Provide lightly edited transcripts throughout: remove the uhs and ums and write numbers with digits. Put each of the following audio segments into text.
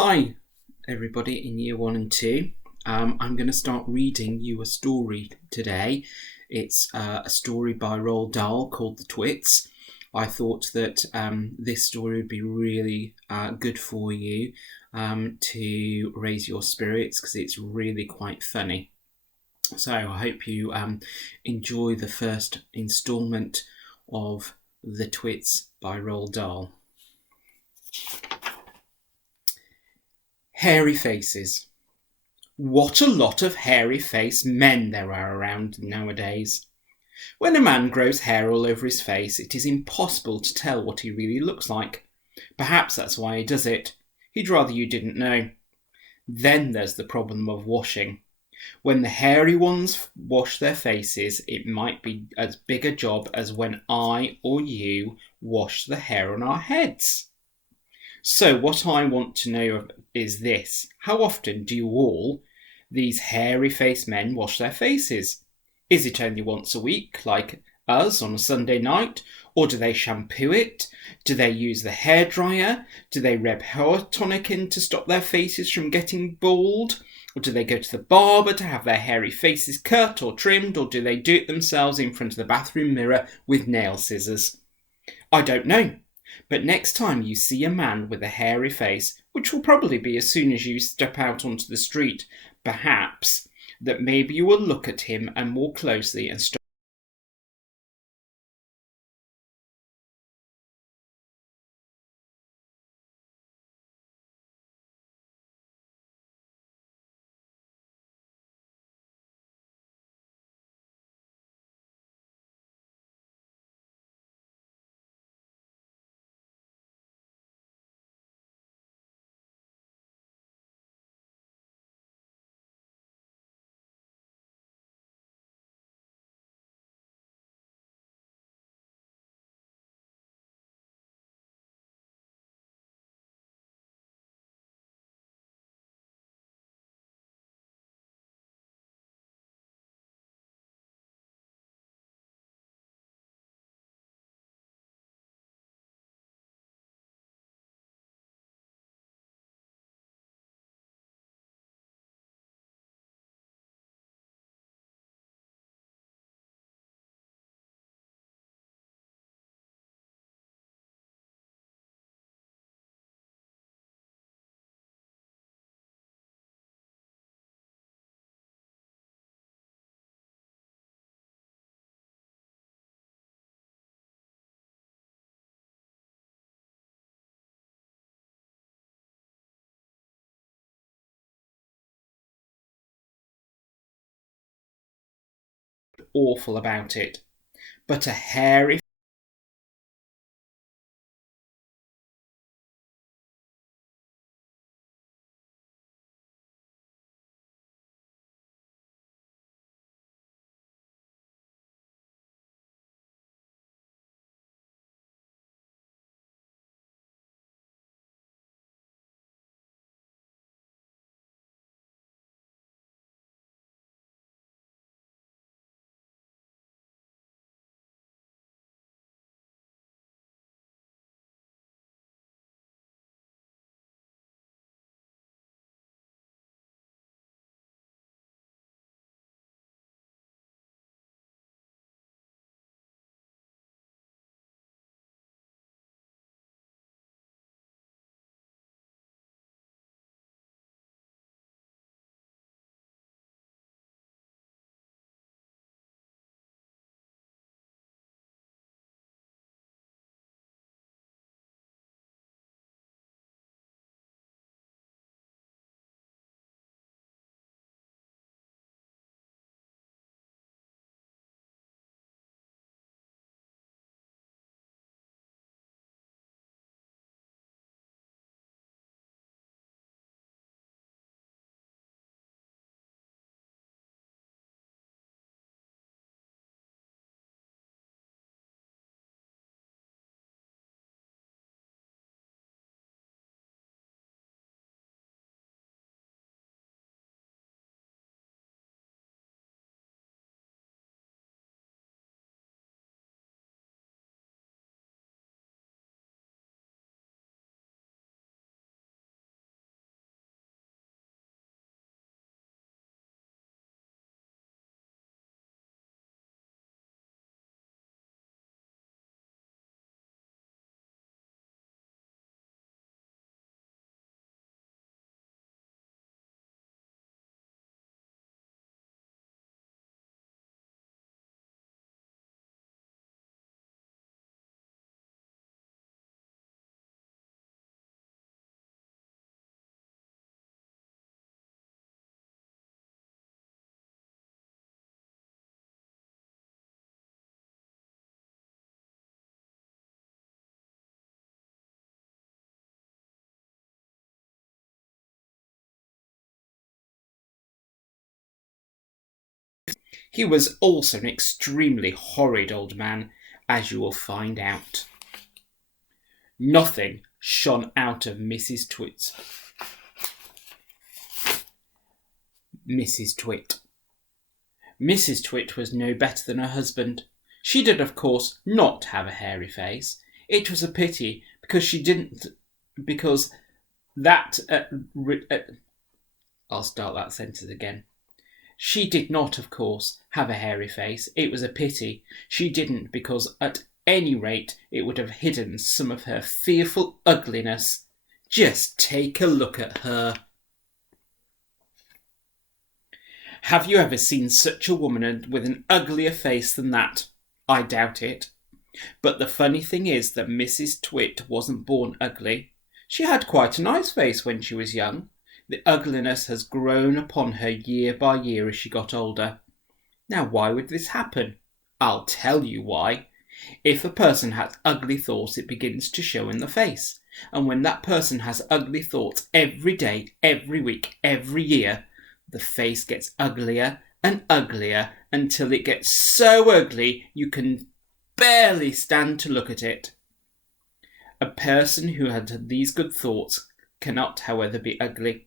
Hi, everybody in year one and two. I'm going to start reading you a story today. It's a story by Roald Dahl called The Twits. I thought that this story would be really good for you to raise your spirits because it's really quite funny. So I hope you enjoy the first instalment of The Twits by Roald Dahl. Hairy faces. What a lot of hairy-faced men there are around nowadays. When a man grows hair all over his face, it is impossible to tell what he really looks like. Perhaps that's why he does it. He'd rather you didn't know. Then there's the problem of washing. When the hairy ones wash their faces, it might be as big a job as when I or you wash the hair on our heads. So what I want to know is this: how often do you all, these hairy-faced men, wash their faces? Is it only once a week, like us on a Sunday night? Or do they shampoo it? Do they use the hairdryer? Do they rub hair tonic in to stop their faces from getting bald? Or do they go to the barber to have their hairy faces cut or trimmed? Or do they do it themselves in front of the bathroom mirror with nail scissors? I don't know. But next time you see a man with a hairy face, which will probably be as soon as you step out onto the street, perhaps, that maybe you will look at him and more closely and stop awful about it. But a hairy He was also an extremely horrid old man, as you will find out. Nothing shone out of Mrs. Twit. Mrs. Twit. Mrs. Twit was no better than her husband. She did, of course, not have a hairy face. It was a pity, because that... I'll start that sentence again. She did not, of course, have a hairy face. It was a pity she didn't, because at any rate it would have hidden some of her fearful ugliness. Just take a look at her. Have you ever seen such a woman with an uglier face than that? I doubt it. But the funny thing is that Mrs. Twit wasn't born ugly. She had quite a nice face when she was young. The ugliness has grown upon her year by year as she got older. Now, why would this happen? I'll tell you why. If a person has ugly thoughts, it begins to show in the face. And when that person has ugly thoughts every day, every week, every year, the face gets uglier and uglier until it gets so ugly you can barely stand to look at it. A person who had these good thoughts cannot, however, be ugly.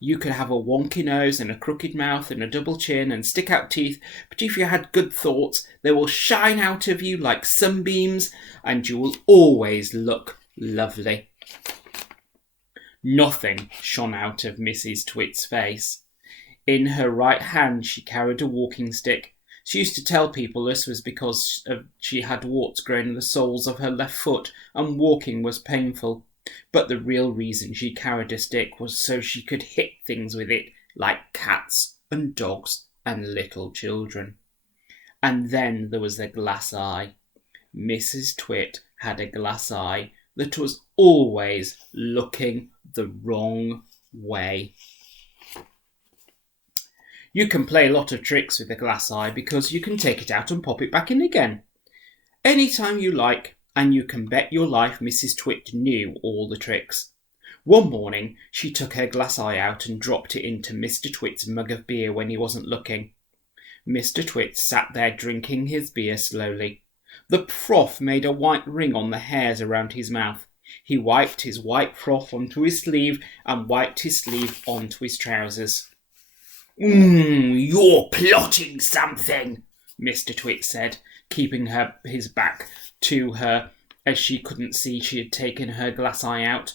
You could have a wonky nose and a crooked mouth and a double chin and stick out teeth, but if you had good thoughts, they will shine out of you like sunbeams and you will always look lovely. Nothing shone out of Mrs. Twit's face. In her right hand she carried a walking stick. She used to tell people this was because she had warts growing in the soles of her left foot and walking was painful. But the real reason she carried a stick was so she could hit things with it, like cats and dogs and little children. And then there was the glass eye. Mrs. Twit had a glass eye that was always looking the wrong way. You can play a lot of tricks with a glass eye because you can take it out and pop it back in again. Anytime you like, and you can bet your life Mrs. Twit knew all the tricks. One morning, she took her glass eye out and dropped it into Mr. Twit's mug of beer when he wasn't looking. Mr. Twit sat there drinking his beer slowly. The froth made a white ring on the hairs around his mouth. He wiped his white froth onto his sleeve and wiped his sleeve onto his trousers. You're plotting something, Mr. Twit said, keeping his back to her as she couldn't see she had taken her glass eye out.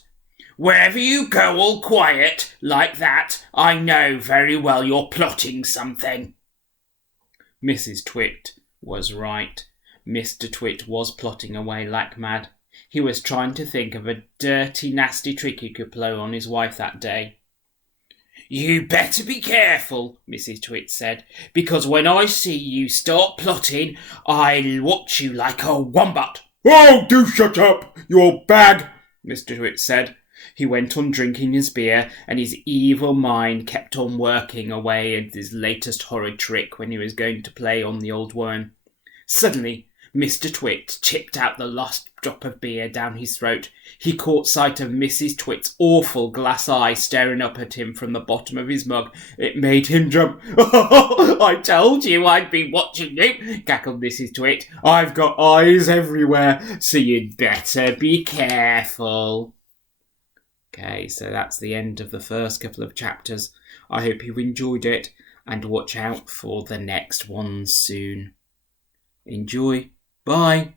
Wherever you go all quiet like that, I know very well you're plotting something. Mrs. Twit was right. Mr. Twit was plotting away like mad. He was trying to think of a dirty, nasty trick he could play on his wife that day. You better be careful, Mrs. Twit said, because when I see you start plotting, I'll watch you like a wombat. Oh, do shut up, you old bag, Mr. Twit said. He went on drinking his beer, and his evil mind kept on working away at his latest horrid trick when he was going to play on the old woman. Suddenly, Mr. Twit tipped out the last drop of beer down his throat. He caught sight of Mrs. Twit's awful glass eye staring up at him from the bottom of his mug. It made him jump. I told you I'd be watching you, cackled Mrs. Twit. I've got eyes everywhere, so you'd better be careful. Okay, so that's the end of the first couple of chapters. I hope you enjoyed it, and watch out for the next one soon. Enjoy. Bye.